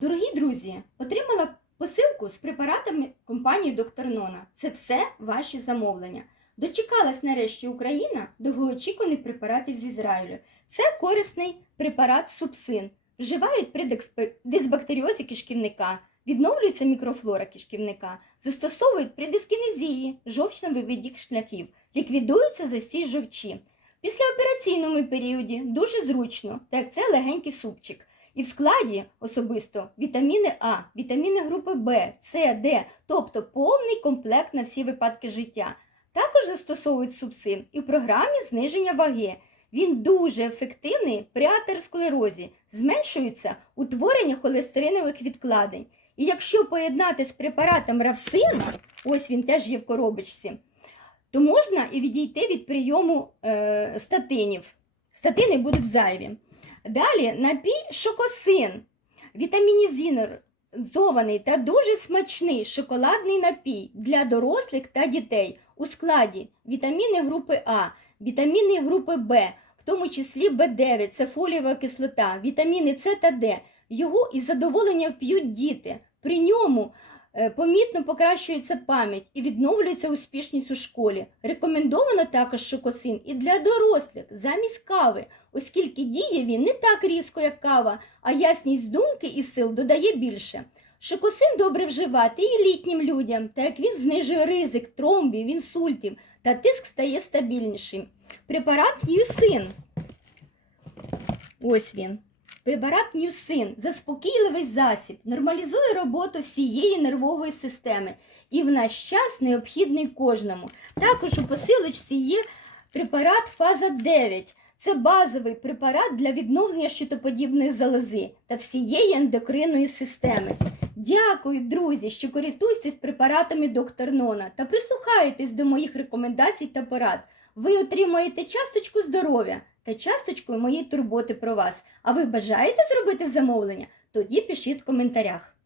Дорогі друзі, отримала посилку з препаратами компанії Доктор Нона. Це все ваші замовлення. Дочекалась нарешті Україна довгоочікуваних препаратів з Ізраїлю. Це корисний препарат субсин. Вживають при дисбактеріозі кишківника, відновлюється мікрофлора кишківника, застосовують при дискінезії, жовчно-вивідних шляхів, ліквідується засій жовчі. Після операційному періоді дуже зручно, так як це легенький супчик. І в складі особисто вітаміни А, вітаміни групи Б, С, Д, тобто повний комплект на всі випадки життя. Також застосовують субсин і в програмі зниження ваги. Він дуже ефективний при атеросклерозі, зменшується утворення холестеринових відкладень. І якщо поєднати з препаратом равсина, ось він теж є в коробочці, то можна і відійти від прийому е, статинів. Статини будуть зайві. Далі напій шокосин, вітамінізований та дуже смачний шоколадний напій для дорослих та дітей у складі вітаміни групи А, вітаміни групи Б, в тому числі В9, це фолієва кислота, вітаміни С та Д. Його із задоволенням п'ють діти. При ньому помітно покращується пам'ять і відновлюється успішність у школі. Рекомендовано також шокосин і для дорослих замість кави, оскільки діє він не так різко, як кава, а ясність думки і сил додає більше. Шокосин добре вживати і літнім людям, так як він знижує ризик тромбів, інсультів та тиск стає стабільнішим. Препарат Юсин. Ось він. Препарат Ньюсин заспокійливий засіб, нормалізує роботу всієї нервової системи і в наш час необхідний кожному. Також у посилочці є препарат Фаза 9. Це базовий препарат для відновлення щитоподібної залози та всієї ендокринної системи. Дякую, друзі, що користуєтесь препаратами доктор Нона та прислухаєтесь до моїх рекомендацій та порад. Ви отримаєте часточку здоров'я та часточкою моєї турботи про вас. А ви бажаєте зробити замовлення? Тоді пишіть в коментарях.